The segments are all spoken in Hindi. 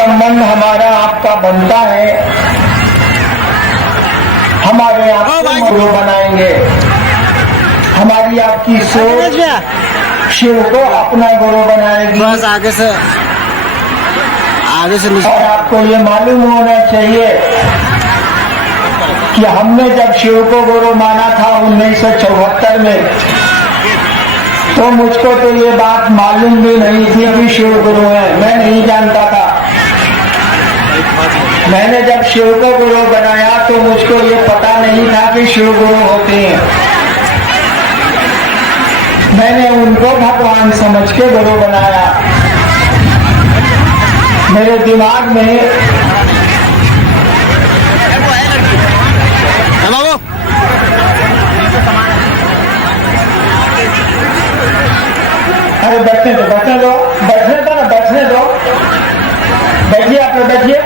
संबंध हमारा आपका बनता है, हमारे आपको गुरु बनाएंगे। हमारी आपकी सोच शिव को अपना गुरु बनाएगी। बस आगे से और आपको ये मालूम होना चाहिए कि हमने जब शिव को गुरु माना था 1974 में, तो मुझको तो ये बात मालूम भी नहीं थी कि शिव गुरु है, मैं नहीं जानता था। मैंने जब शिव को गुरु बनाया तो मुझको ये पता नहीं था कि शिव गुरु होते हैं। मैंने उनको भगवान समझ के गुरु बनाया। मेरे दिमाग में अरे बैठने दो, बैठने दो, बैठने दो ना, बैठने दो, बैठिए, आप लोग बैठिए।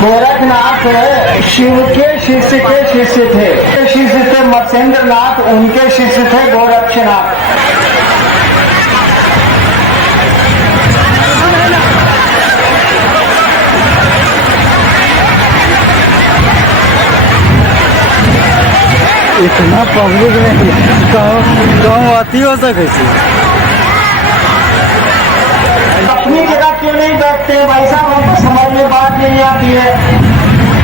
गोरखनाथ शिव के शिष्य थे। शिष्य थे मत्स्येंद्र नाथ, उनके शिष्य थे गोरक्षनाथ। इतना पब्लिक में कम अति हो सके। अपनी जगह क्यों नहीं बैठते हैं भाई साहब? हमको समझ में बात नहीं आती है।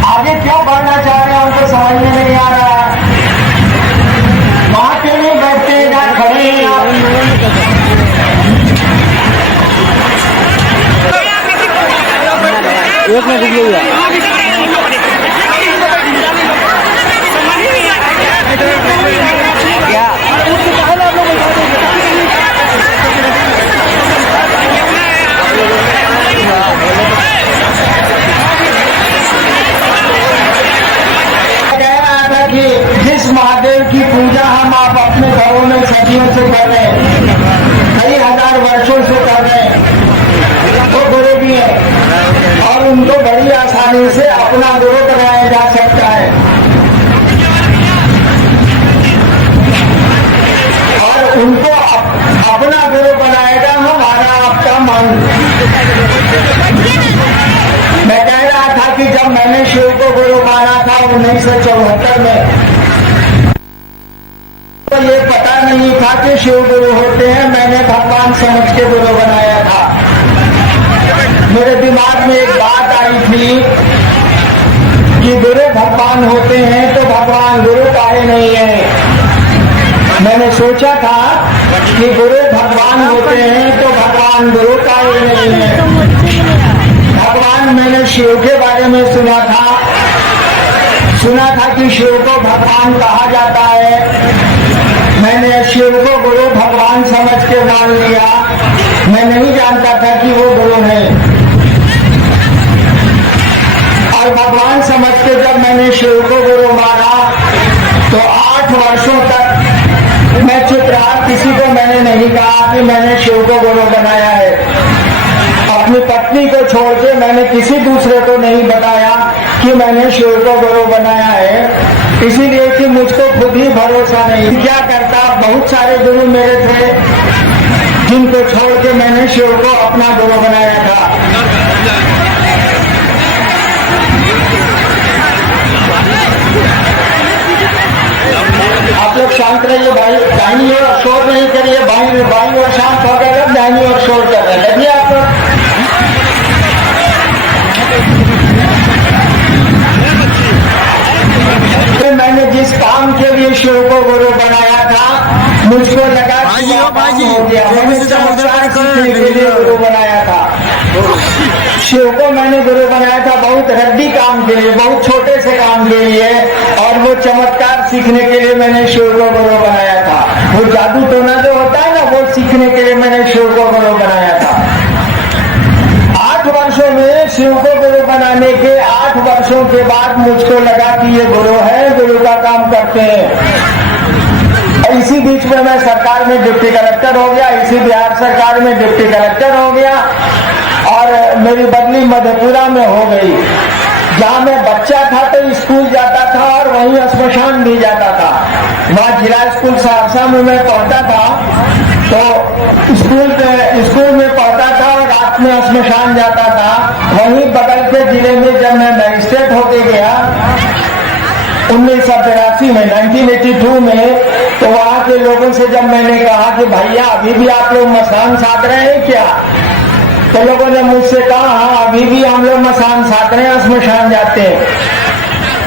आगे क्यों बढ़ना चाह रहे हैं उनको समझ में नहीं आ रहा है। वहां क्यों नहीं बैठते हैं जहाँ खड़े हैं आप? एक मिनट रुकिए। जिस महादेव की पूजा हम आप अपने घरों में सदियों से कर रहे हैं, कई हजार वर्षों से कर रहे हैं, तो गुरु भी है और उनको बड़ी आसानी से अपना गुरु बनाया जा सकता है। और उनको अपना गुरु बनाएगा हमारा आपका मन। मैं कह रहा था कि जब मैंने शिव को गुरु माना था 1974 में, तो ये पता नहीं था कि शिव गुरु होते हैं। मैंने भगवान समझ के गुरु बनाया था। मेरे दिमाग में एक बात आई थी कि गुरु भगवान होते हैं तो भगवान गुरु काहे नहीं है। मैंने सोचा था कि गुरु भगवान होते हैं तो भगवान गुरु काहे नहीं है। भगवान मैंने शिव के बारे में सुना था कि शिव को भगवान कहा जाता है। मैंने शिव को गुरु भगवान समझ के मान लिया। मैं नहीं जानता था कि वो गुरु है। और भगवान समझ के जब मैंने शिव को गुरु माना तो 8 वर्षों तक मैं चुप रहा। किसी को मैंने नहीं कहा कि मैंने शिव को गुरु बनाया है। अपनी पत्नी को छोड़ के मैंने किसी दूसरे को नहीं बताया कि मैंने शिव को गुरु बनाया है, इसीलिए कि मुझको खुद ही भरोसा नहीं। क्या करता, बहुत सारे गुरु मेरे थे जिनको छोड़ के मैंने शिव को अपना गुरु बनाया था। आप लोग शांत रहिए भाई, दाहिनी ओर शोर नहीं करिए। बाई ओर शांत हो गए, दाहिनी ओर शोर कर रहे लगिए आप लोग। तो मैंने जिस काम के लिए शिव को गुरु बनाया था, मुझको लगा कि हो गया। मैंने चमत्कार सीखने के लिए गुरु बनाया था। शिव को मैंने गुरु बनाया था बहुत रद्दी काम के लिए, बहुत छोटे से काम के लिए, और वो चमत्कार सीखने के लिए मैंने शिव को गुरु बनाया था। वो जादू टोना जो होता है ना, वो सीखने के लिए मैंने शिव को गुरु बनाया था। 8 वर्षों में शिव को गुरु बनाने के 8 वर्षों के बाद मुझको लगा कि ये गुरु है, गुरु का काम करते हैं। इसी बीच में मैं सरकार में डिप्टी कलेक्टर हो गया, इसी बिहार सरकार में डिप्टी कलेक्टर हो गया और मेरी बदली मधेपुरा में हो गई। जहाँ मैं बच्चा था तो स्कूल जाता था और वहीं श्मशान भी जाता था। वहाँ जिला स्कूल सहरसा में मैं पढ़ता था, तो स्कूल में पढ़ता था और रात में श्मशान जाता था। वहीं बगल के जिले में जब मैं मजिस्ट्रेट होके गया 1982 में 1982 में, तो वहाँ के लोगों से जब मैंने कहा कि भैया अभी भी आप लोग मसान साध रहे हैं क्या, तो लोगों ने मुझसे कहा हाँ अभी भी हम लोग मसान साध रहे हैं, श्मशान जाते हैं।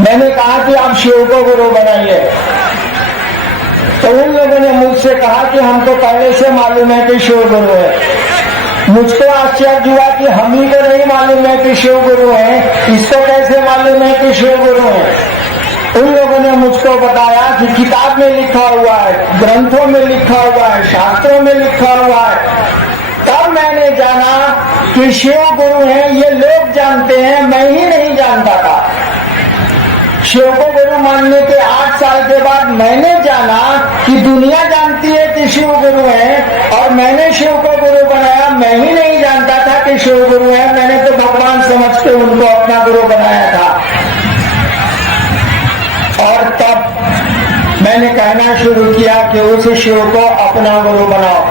मैंने कहा कि आप शिव को गुरु बनाइए, तो उन लोगों ने मुझसे कहा कि हमको पहले से मालूम है कि शिव गुरु है। मुझको आश्चर्य हुआ कि हम ही को नहीं मालूम है कि शिव गुरु है, इसको कैसे मालूम है कि शिव गुरु है। उन लोगों ने मुझको बताया कि किताब में लिखा हुआ है, ग्रंथों में लिखा हुआ है, शास्त्रों में लिखा हुआ है। तब मैंने जाना कि शिव गुरु हैं, ये लोग जानते हैं, मैं ही नहीं जानता था। शिव को गुरु मानने के 8 साल के बाद मैंने जाना कि दुनिया जानती है कि शिव गुरु है, और मैंने शिव को गुरु बनाया। मैं ही नहीं जानता था कि शिव गुरु है, मैंने तो भगवान समझ के उनको अपना गुरु बनाया था। और तब मैंने कहना शुरू किया कि उस शिव को अपना गुरु बनाओ।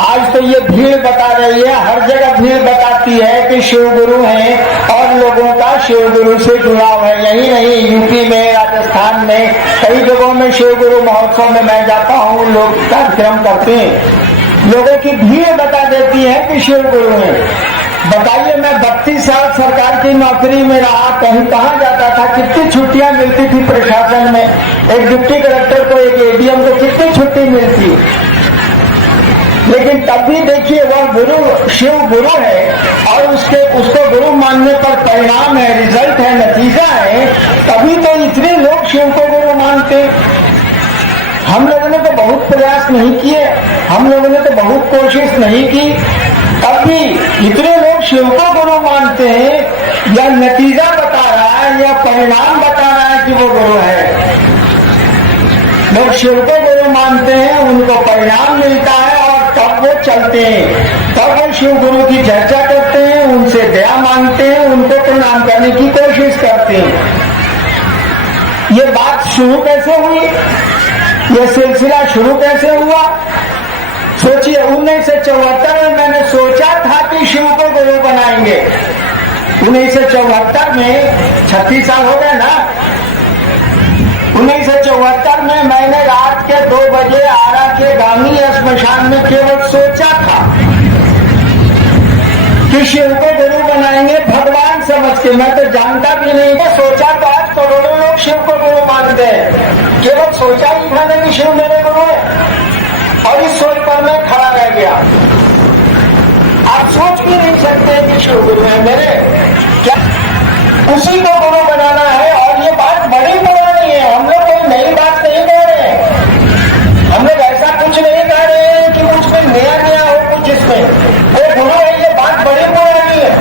आज तो ये भीड़ बता रही है, हर जगह भीड़ बताती है कि शिव गुरु हैं और लोगों का शिव गुरु से जुड़ाव है। यही नहीं, यूपी में, राजस्थान में, कई जगहों में शिव गुरु महोत्सव में मैं जाता हूँ, लोग कार्यक्रम करते हैं, लोगों की भीड़ बता देती है कि शिव गुरु हैं। बताइए, मैं 32 साल सरकार की नौकरी में रहा, कहीं कहाँ जाता था, कितनी छुट्टियां मिलती थी प्रशासन में, एक डिप्टी कलेक्टर को, एक एडीएम को कितनी छुट्टी मिलती। लेकिन तब भी देखिए वह गुरु शिव गुरु है और उसको गुरु मानने पर परिणाम है, रिजल्ट है, नतीजा है, तभी तो इतने लोग शिव को गुरु मानते। हम लोगों ने तो बहुत प्रयास नहीं किए, हम लोगों ने तो बहुत कोशिश नहीं की, तब भी इतने लोग शिव को गुरु मानते हैं। यह नतीजा बता रहा है, यह परिणाम बता रहा है कि वो गुरु है। लोग शिव को गुरु मानते हैं, उनको परिणाम मिलता है और तब वो चलते हैं, तब वो शिव गुरु की चर्चा करते हैं, उनसे दया मांगते हैं, उनको प्रणाम करने की कोशिश करते हैं। ये बात शुरू कैसे हुई, ये सिलसिला शुरू कैसे हुआ? सोचिए, 1974 में मैंने सोचा था कि शिव को गुरु बनाएंगे। 1974 में 36 साल हो गए ना। 1974 में मैंने रात के 2 बजे आरा के गामी श्मशान में केवल सोचा था कि शिव को गुरु बनाएंगे, भगवान समझ के। मैं तो जानता भी नहीं था, सोचा तो आज करोड़ों लोग शिव को गुरु मानते हैं, केवल सोचा ही था कि शिव मेरे गुरु है, और इस सोच पर मैं खड़ा रह गया। आप सोच भी नहीं सकते कि शिव गुरु है मेरे, क्या उसी को गुरु बनाना है। और ये बात बड़ी पुरानी है, हम लोग कोई नई बात नहीं कह रहे हैं, हम लोग ऐसा कुछ नहीं कह रहे हैं कि कुछ में नया नया हो कुछ इसमें। वो गुरु है, ये बात बड़ी पुरानी है।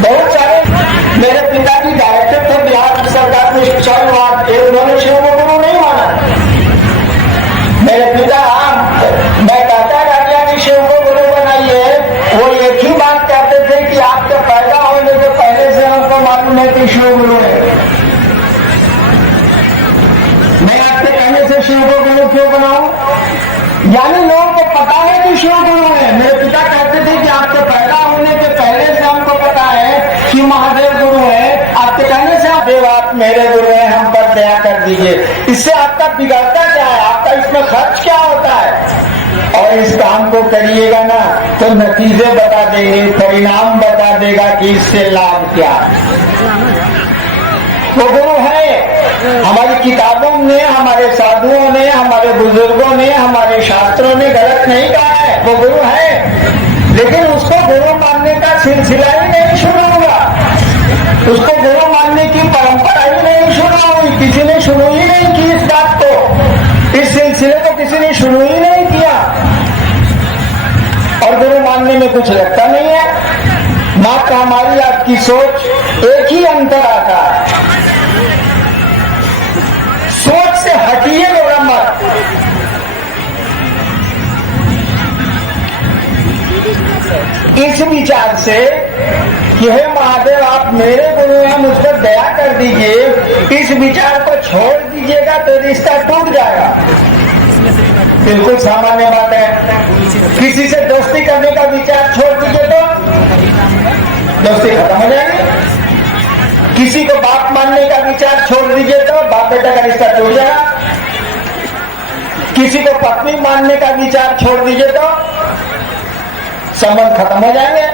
बहुत सारे मेरे पिताजी डायरेक्टर थे बिहार सरकार में शिक्षा विभाग, उन्होंने शिव को गुरु नहीं माना। मेरे पिता मैं कहता रहा कि शिव को गुरु बनाइए, वो एक ही बात कहते थे कि आपके पैदा होने के पहले से हमको मालूम है कि शिव गुरु है। मैं आपके कहने से शिव को गुरु क्यों बनाऊं? यानी लोगों को पता है कि शिव गुरु है। मेरे पिता कहते थे कि आपके पैदा होने के पहले से हमको पता है कि महादेव गुरु है। आपके कहने से आप मेरे गुरु हैं, हम पर दया कर दीजिए। इससे आपका बिगड़ता क्या है, आपका इसमें खर्च क्या होता है? और इस काम को करिएगा ना तो नतीजे बता देंगे, परिणाम बता देगा कि इससे लाभ क्या है। वो गुरु है। हमारी किताबों ने, हमारे साधुओं ने, हमारे बुजुर्गों ने, हमारे शास्त्रों ने गलत नहीं कहा है, वो गुरु है। लेकिन उसको गुरु मानने का सिलसिला ही नहीं शुरू हुआ, उसको गुरु मानने की परंपरा ही नहीं शुरू हुई, किसी ने शुरू ही नहीं की इस बात को, इस सिलसिले को किसी ने शुरू ही नहीं किया। और गुरु मानने में कुछ लगता नहीं है, मात्र हमारी आपकी सोच एक ही अंतर आता है, सोच से हटिए मेरा मत। इस विचार से कि हे महादेव आप मेरे गुरु हैं, मुझ पर दया कर दीजिए, इस विचार को छोड़ दीजिएगा तो रिश्ता टूट जाएगा। बिल्कुल सामान्य बात है। किसी से दोस्ती करने का विचार छोड़ दीजिए तो दोस्ती खत्म हो जाएगी। किसी को बाप मानने का विचार छोड़ दीजिए तो बाप बेटा का रिश्ता टूट जाएगा। किसी को पत्नी मानने का विचार छोड़ दीजिए तो संबंध खत्म हो जाएंगे।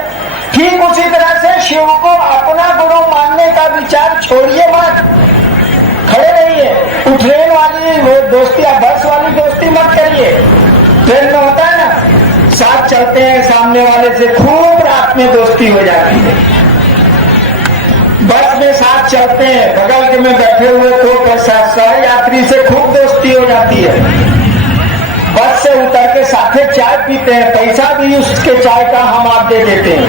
ठीक उसी तरह से शिव को अपना गुरु मानने का विचार छोड़िए मत, खड़े रहिए। ट्रेन वाली वो दोस्ती या बस वाली दोस्ती मत करिए। ट्रेन में होता है ना, साथ चलते हैं, सामने वाले से खूब रात में दोस्ती हो जाती है। बस में साथ चलते हैं, बगल में बैठे हुए को सह यात्री से खूब दोस्ती हो जाती है। बस से उतर के साथे चाय पीते हैं, पैसा भी उसके चाय का हम आप दे देते हैं।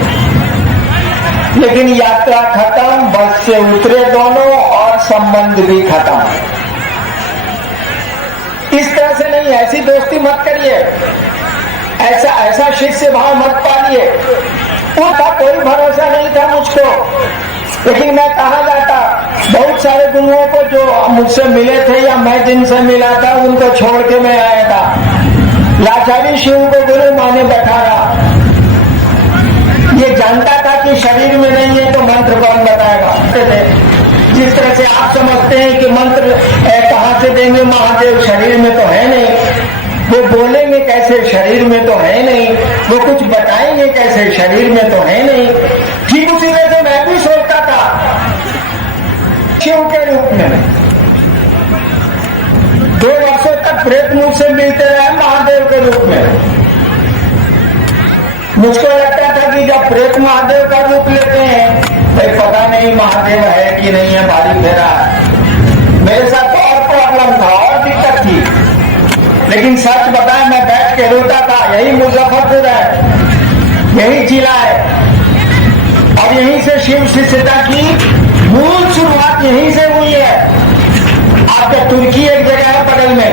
लेकिन यात्रा खत्म, बस से उतरे दोनों और संबंध भी खत्म। इस तरह से नहीं, ऐसी दोस्ती मत करिए, ऐसा शिष्य भाव मत पालिए। उनका कोई भरोसा नहीं था मुझको, लेकिन मैं कहा जाता, बहुत सारे गुरुओं को जो मुझसे मिले थे या मैं जिनसे मिला था उनको छोड़ के मैं आया था। लाचारी शिव को गुरु माने बैठा रहा। ये जानता था कि शरीर में नहीं है तो मंत्र कौन बताएगा। जिस तरह से आप समझते हैं कि मंत्र कहाँ से देंगे महादेव, शरीर में तो है नहीं। वो बोलेंगे कैसे, शरीर में तो है नहीं। वो कुछ बताएंगे कैसे, शरीर में तो है नहीं। ठीक उसी तरह से मैं भी सोचता था शिव के रूप में। 2 वर्षों तक प्रेत मुझ से मिलते रहे महादेव के रूप में। मुझको लगता था कि जब प्रेत महादेव का रूप लेते हैं तो पता नहीं महादेव है कि नहीं है, भारी फेरा। मेरे साथ तो और प्रॉब्लम था, और दिक्कत थी। लेकिन सच बताएं, मैं बैठ के रोता था। यही मुजफ्फरपुर है, यही जिला है, और यहीं से शिव शिष्यता की मूल शुरुआत यहीं से हुई है। आपका तुर्की एक जगह है बगल में।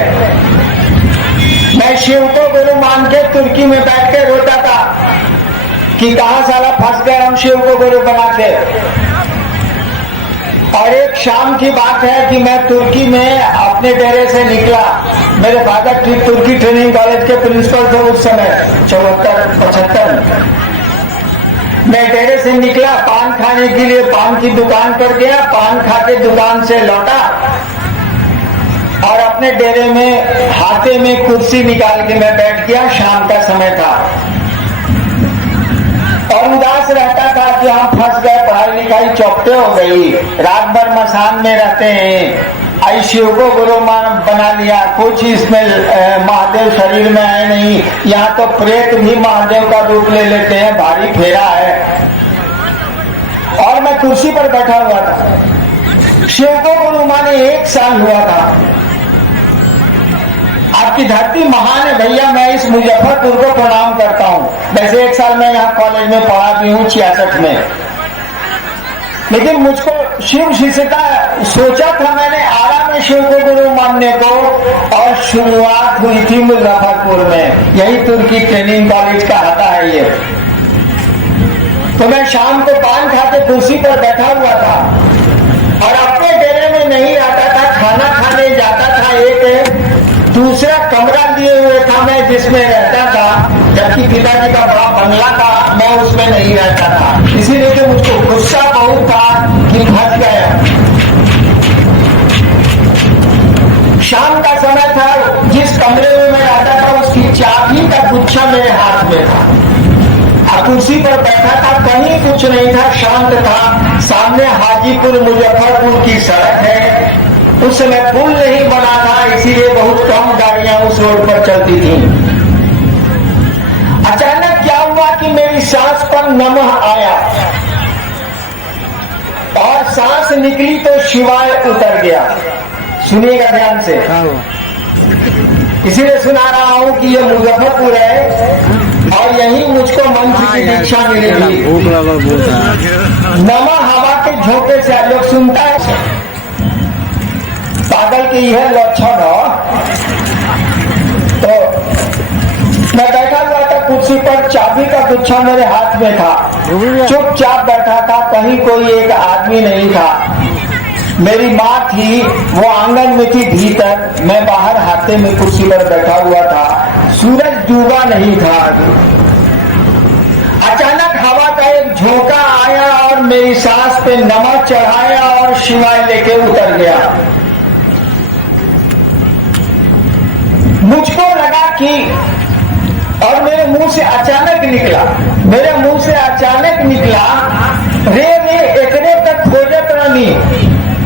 मैं शिव को गुरु मान के तुर्की में बैठ के रोता था कि कहां साला फंस गए हम शिव को गुरु बना के। और एक शाम की बात है कि मैं तुर्की में अपने डेरे से निकला। मेरे फादर तुर्की ट्रेनिंग कॉलेज के प्रिंसिपल थे उस समय, 74-75। मैं डेरे से निकला पान खाने के लिए, पान की दुकान पर गया, पान खा के दुकान से लौटा और अपने डेरे में हाथे में कुर्सी निकाल के मैं बैठ गया। शाम का समय था और उदास रहता था कि हम फंस गए, पढ़ाई लिखाई चौपटे हो गई, रात भर मसान में रहते हैं। आई शिव को गुरु मान बना लिया, कुछ इसमें महादेव शरीर में है नहीं। यहाँ तो प्रेत भी महादेव का रूप ले लेते हैं, भारी फेरा है। और मैं कुर्सी पर बैठा हुआ था। शिव को गुरु माने 1 साल हुआ था। आपकी धरती महान है भैया, मैं इस मुजफ्फरपुर को प्रणाम करता हूँ। वैसे 1 साल मैं यहाँ कॉलेज में पढ़ा भी हूँ 66 में, लेकिन मुझको शिव शिष्यता सोचा था मैंने आरा में शिव को गुरु मानने को, और शुरुआत हुई थी मुजफ्फरपुर में। यही तुर्की ट्रेनिंग कॉलेज का आता है ये। तो मैं शाम को पान खा के कुर्सी पर बैठा हुआ था और अपने डेरे में नहीं आता था, खाना खाने जाता था। एक दूसरा कमरा लिए हुए था मैं जिसमें रहता था, जबकि पिताजी का बड़ा बंगला था, मैं उसमें नहीं रहता था। इसीलिए कि मुझको गुस्सा बहुत था कि फंस गया। शाम का समय था, जिस कमरे में मैं रहता था उसकी चाबी का गुच्छा मेरे हाथ में था। कुर्सी पर बैठा था, कहीं कुछ नहीं था, शांत था। सामने हाजीपुर मुजफ्फरपुर की सड़क है। उस समय पुल नहीं बना था, इसीलिए बहुत कम गाड़ियां उस रोड पर चलती थी। अचानक क्या हुआ कि मेरी सांस पर नमः आया और सांस निकली तो शिवाय उतर गया। सुनिएगा ध्यान से, इसीलिए सुना रहा हूं कि ये मुजफ्फरपुर है और यही मुझको मंत्र की दीक्षा मिलेगी। नमः हवा के झोंके से लोग सुनता है, पागल की यह लक्षण हो। तो मैं बैठा हुआ था, कुछ कुर्सी पर चाबी का गुच्छा मेरे हाथ में था। चुपचाप बैठा था, कहीं कोई एक आदमी नहीं था। मेरी माँ थी, वो आंगन में थी भीतर, मैं बाहर हाथे में कुर्सी पर बैठा हुआ था। सूरज डूबा नहीं था। अचानक हवा का एक झोंका आया और मेरी सांस पे नमक चढ़ाया और शिवाय लेके उतर गया। मुझको लगा कि, और मेरे मुंह से अचानक निकला, रे एकरे तक खोजत रहनी।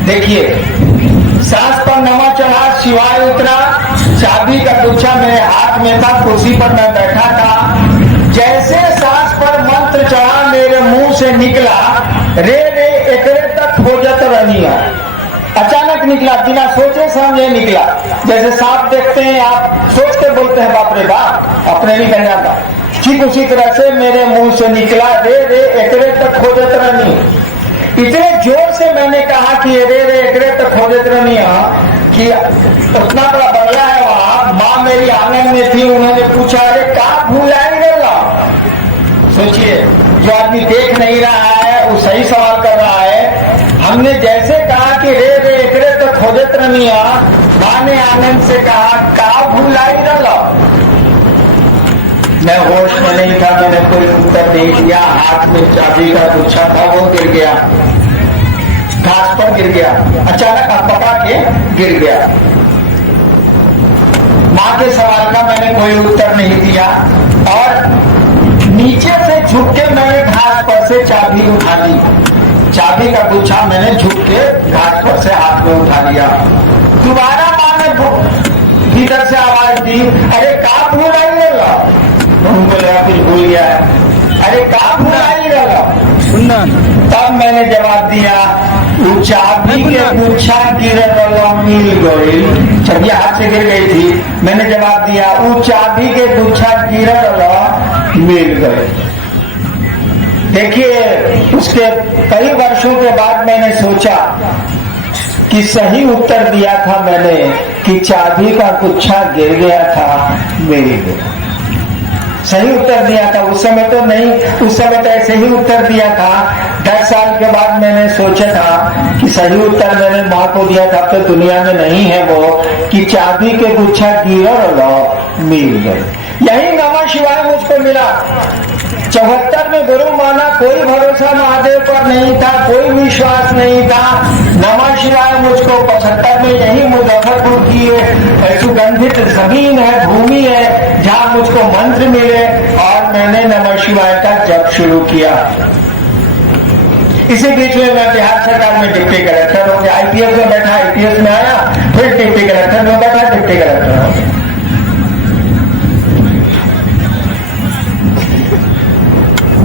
देखिए, सांस पर नमक चढ़ा, शिवाय उतरा, चाबी का गुच्छा मेरे हाथ में था, कुर्सी पर मैं बैठा था। जैसे सांस पर मंत्र चढ़ा, मेरे मुंह से निकला, रे एकरे तक खोजत रहनी है। अचानक निकला, बिना सोचे समझे निकला। जैसे सांप देखते हैं आप, सोच के बोलते हैं बाप रे बाप, अपने नहीं कर जाता। ठीक उसी तरह से मेरे मुंह से निकला, रे एकरे तक खोजत रहनी। इतने जोर से मैंने कहा कि रे एकरे तक खोजत रहनी कि उतना बड़ा बंगला है वहां। माँ मेरी आंगन में थी, उन्होंने पूछा, अरे कहाँ भूलाई रहेगा। सोचिए, जो आदमी देख नहीं रहा है वो सही सवाल कर रहा है। हमने जैसे कहा कि रे एकरे तक खोजत रहनी, माँ ने आनंद से कहा, का भूलाई रहा। मैं होश में नहीं था, मैंने कोई उत्तर नहीं दिया। हाथ में चाबी का गुच्छा था, वो गिर गया, घास पर गिर गया, अचानक पकड़ा के गिर गया। माँ के सवाल का मैंने कोई उत्तर नहीं दिया और नीचे से झुक के मैंने घास पर से चाबी उठा ली। चाबी का गुच्छा मैंने झुक के घास पर से हाथ में उठा लिया। दोबारा माँ ने भीतर से आवाज दी, अरे कहाँ भूल आई रहेगा। उनको लगा कुछ भूल गया है। अरे कहाँ भूल आई रहेगा सुनना। तब मैंने जवाब दिया, वो चाबी के गुच्छा गिरल मिल गई। चाबी हाथ से गिर गई थी। मैंने जवाब दिया, वो चाबी के गुच्छा गिरल मिल गए। देखिए, उसके कई वर्षों के बाद मैंने सोचा कि सही उत्तर दिया था मैंने कि चाबी का गुच्छा गिर गया था, मिल गया। सही उत्तर दिया था। उस समय तो नहीं, उस समय तो ऐसे ही उत्तर दिया था। 10 साल के बाद मैंने सोचा था कि सही उत्तर मैंने माँ को दिया था, तो दुनिया में नहीं है वो कि चाबी के गुच्छा गिरल मिल गए। यही नमः शिवाय मुझको मिला। 74 में गुरु माना, कोई भरोसा महादेव पर नहीं था, कोई विश्वास नहीं था। नमः शिवाय मुझको 75 में यही मुजफ्फरपुर की सुगंधित जमीन है, भूमि है, जहाँ मुझको मंत्र मिले और मैंने नमः शिवाय का जप शुरू किया। इसी बीच में मैं बिहार सरकार में डिप्टी कलेक्टर हो गया। IPS में बैठा, IPS में आया, फिर डिप्टी कलेक्टर में बैठा, डिप्टी कलेक्टर हो गया।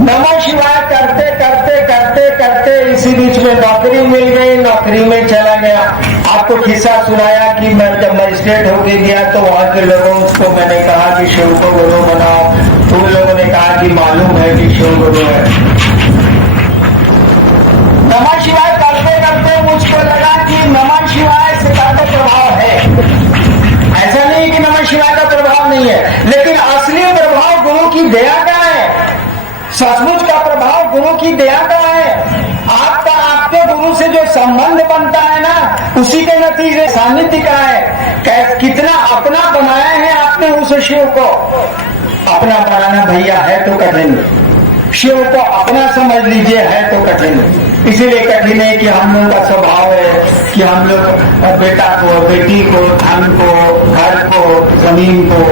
नमः शिवाय करते करते करते करते इसी बीच में नौकरी मिल गई, नौकरी में चला गया। आपको किस्सा सुनाया कि मैं जब मजिस्ट्रेट होके गया तो वहां के लोगों को मैंने कहा कि शिव को गुरु बनाओ। उन लोगों ने कहा कि मालूम है कि शिव गुरु है। नमः शिवाय करते करते मुझको लगा कि नमः शिवाय से का प्रभाव है। ऐसा नहीं कि नमः शिवाय का प्रभाव नहीं है, लेकिन असली प्रभाव गुरु की दया का है। सचमुच का प्रभाव गुरु की दया का है। आपका आपके गुरु से जो संबंध बनता है ना, उसी के नतीजे सानिध्य का है। कितना अपना बनाया है आपने उस शिव को। अपना बनाना भैया है तो कठिन, शिव को अपना समझ लीजिए है तो कठिन। इसीलिए कठिन है कि हम लोग का स्वभाव है कि हम लोग बेटा को, बेटी को, धन को, घर को, जमीन को,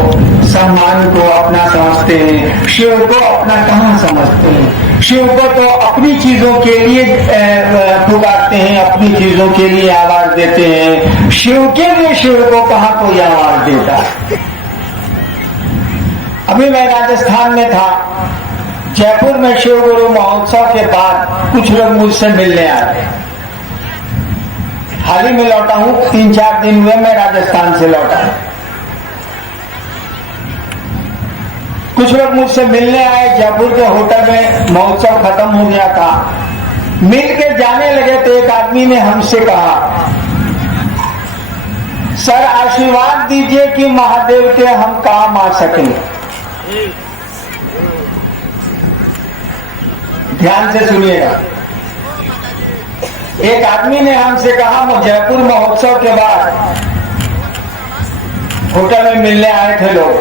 सम्मान को अपना समझते हैं। शिव को अपना कहाँ समझते हैं। शिव को तो अपनी चीजों के लिए पुकारते हैं, अपनी चीजों के लिए आवाज देते हैं। शिव के लिए शिव को कहाँ कोई आवाज देता। अभी मैं राजस्थान में था, जयपुर में शिव गुरु महोत्सव के बाद कुछ लोग मुझसे मिलने आए। हाल ही में लौटा हूं, 3-4 दिन हुए मैं राजस्थान से लौटा। कुछ लोग मुझसे मिलने आए। जयपुर के होटल में महोत्सव खत्म हो गया था। मिल के जाने लगे तो एक आदमी ने हमसे कहा, सर आशीर्वाद दीजिए कि महादेव के हम काम आ सकें। ध्यान से सुनिएगा। एक आदमी ने हमसे कहा, जयपुर महोत्सव के बाद होटल में मिलने आए थे लोग,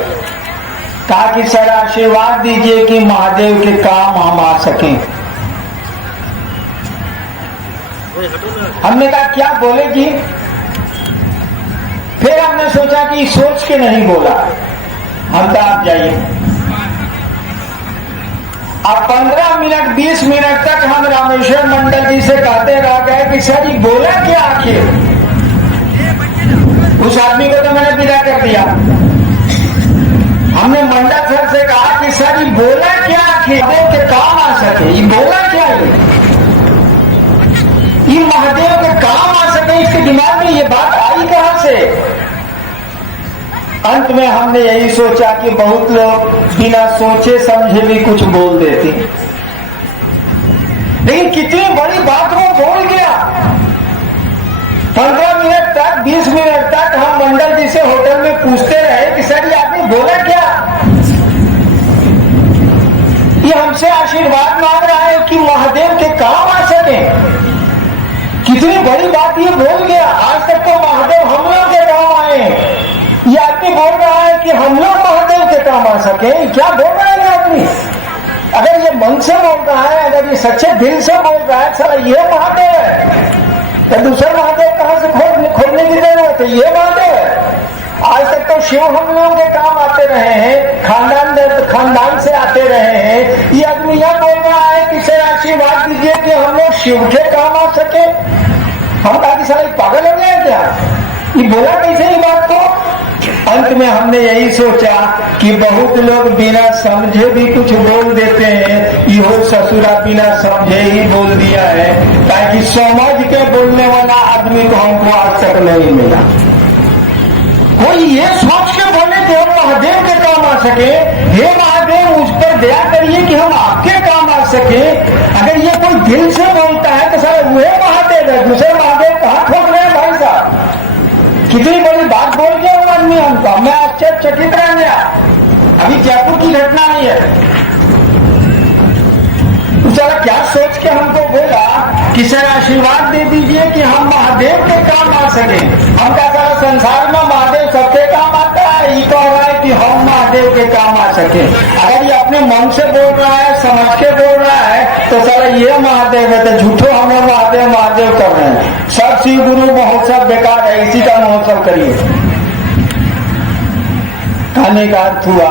कहा कि सर आशीर्वाद दीजिए कि महादेव के काम हम आ सकें। हमने कहा क्या बोलेगी? फिर हमने सोचा कि सोच के नहीं बोला, हम कहा आप जाइए। अब 15 मिनट 20 मिनट तक हम रामेश्वर मंडल जी से कहते रह गए कि सर जी बोला क्या आखिर? उस आदमी को तो मैंने विदा कर दिया। हमने मंडल सर से कहा कि सर जी बोला क्या आखिर महादेव के काम आ सके? ये बोला क्या? ये महादेव के काम आ सके, इसके दिमाग में ये बात आई कहां से? अंत में हमने यही सोचा कि बहुत लोग बिना सोचे समझे भी कुछ बोल देते, लेकिन कितनी बड़ी बात वो बोल गया। 15 मिनट तक 20 मिनट तक हम मंडल जी से होटल में पूछते रहे कि सर ये आपने बोला क्या? ये हमसे आशीर्वाद मांग रहा है कि महादेव के काम आ सके। कितनी बड़ी बात ये बोल गया। आज तक तो महादेव हम लोग के काम आए, ये आदमी बोल रहा है कि हम लोग महादेव के काम आ सके। क्या बोल रहा है आदमी? अगर ये मन से बोल रहा है, अगर ये सच्चे दिल से बोल रहा है, चला ये महादेव है, तो दूसरा महादेव कहां से खोलने की जरूरत है? ये महादेव है। आज तक तो शिव हम लोगों के काम आते रहे हैं, खानदान से आते रहे हैं। ये आदमी यह बोल रहा है कि सर आशीर्वाद दीजिए कि हम लोग शिव के काम आ सके। हम कहा कि साला पागल हो गया क्या? ये बोला कैसे ये बात को? अंत में हमने यही सोचा कि बहुत लोग बिना समझे भी कुछ बोल देते हैं, यो ससुरा बिना समझे ही बोल दिया है, ताकि समझ के बोलने वाला आदमी को हमको आज तक नहीं मिला। कोई ये सोच के बोले कि हम महादेव के काम आ सके, हे महादेव मुझ पर दया करिए कि हम आपके काम आ सके। अगर ये कोई दिल से बोलता है तो सारे वह महादेव है, दूसरे महादेव कहां खोज रहे हैं भाई साहब? कितनी बड़ी बात बोल गया वो आदमी हमको, मैं आश्चर्यचकित रह गया। अभी जयपुर की घटना नहीं है, सारा क्या सोच के हमको बोला कि सर आशीर्वाद दे दीजिए कि हम महादेव के काम आ सके। हम क्या सारा संसार में महादेव सबके काम आता है? ये कह रहा है कि हम महादेव के काम आ सके। अगर ये अपने मन से बोल रहा है, समझ के बोल रहा है, तो सारा ये महादेव है, तो झूठो हम लोग महादेव महादेव कर रहे हैं। सब शिव गुरु महोत्सव बेकार है, इसी का महोत्सव करिए। कहने का अर्थ हुआ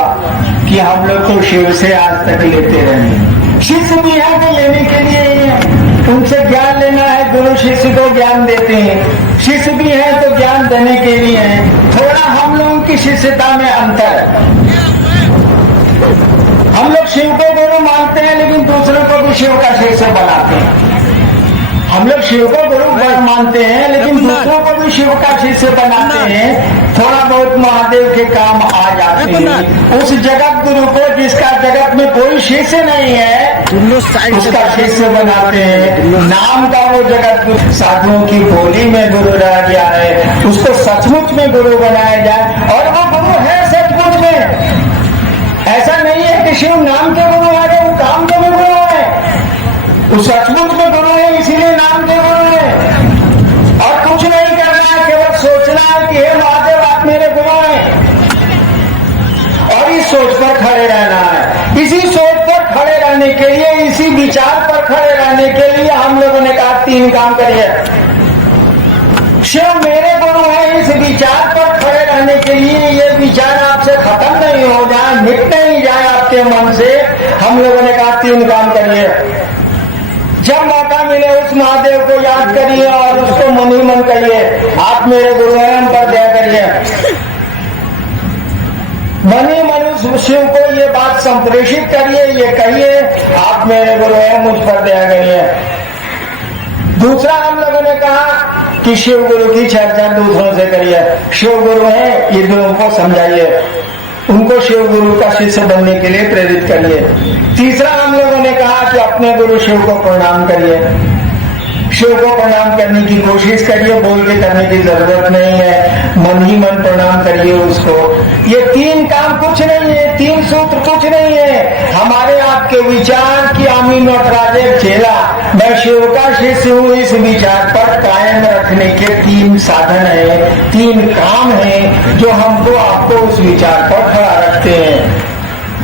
कि हम लोग तो शिव से आज तक लेते रहे। शिष्य भी है तो लेने के लिए, उनसे ज्ञान लेना है, गुरु शिष्य को ज्ञान देते हैं। शिष्य भी है तो ज्ञान देने के लिए है। थोड़ा हम लोगों की शिष्यता में अंतर है। हम लोग शिव को गुरु मानते हैं, लेकिन दूसरों को भी शिव का शिष्य बनाते हैं। हम लोग शिव को गुरु मानते हैं, लेकिन दूसरों को भी शिव का शिष्य बनाते हैं। थोड़ा बहुत महादेव के काम आ जाते हैं। उस जगत गुरु को, जिसका जगत में कोई शिष्य नहीं है, उसका शिष्य बनाते हैं। नाम का वो जगत गुरु साधुओं की बोली में गुरु रह गया है, उसको सचमुच में गुरु बनाया जाए। और वो गुरु है सचमुच में। ऐसा नहीं है कि शिव नाम के गुरु है, वो काम के भी गुरु है। वो सचमुच में गुरु है, इसीलिए नाम के गुरु है। और कुछ नहीं करना है, केवल सोचना है कि हे महादेव आप मेरे गुरु हैं, और इस सोच पर खड़े रहना है। इसी सोच पर खड़े रहने के लिए, इसी विचार पर खड़े रहने के लिए हम लोगों ने कहा 3 काम करिए। शिव मेरे गुरु है, इस विचार पर खड़े रहने के लिए, ये विचार आपसे खत्म नहीं हो जाए, मिट नहीं जाए आपके मन से, हम लोगों ने कहा 3 काम करिए। जब मौका मिले उस महादेव को याद करिए और उसको मन ही मन करिए, आप मेरे गुरु हैं, हम पर दया करिए। मन ही मन उस शिव को ये बात संप्रेषित करिए, ये कहिए आप मेरे गुरु हैं, मुझ पर दया करिए। दूसरा हम लोगों ने कहा कि शिव गुरु की चर्चा दूसरों से करिए। शिव गुरु है, ये लोगों को समझाइए, उनको शिव गुरु का शिष्य बनने के लिए प्रेरित करिए। तीसरा हम लोगों ने कहा कि अपने गुरु शिव को प्रणाम करिए। शिव को प्रणाम करने की कोशिश करिए, बोल के करने की जरूरत नहीं है, मन ही मन प्रणाम करिए उसको। ये 3 काम कुछ नहीं है, 3 सूत्र कुछ नहीं है, हमारे आपके विचार की आमीन और राजेब चेला मैं शिव का शिष्य हूँ। इस विचार पर कायम रखने के 3 साधन है, 3 काम है जो हमको आपको उस विचार पर खड़ा रखते हैं।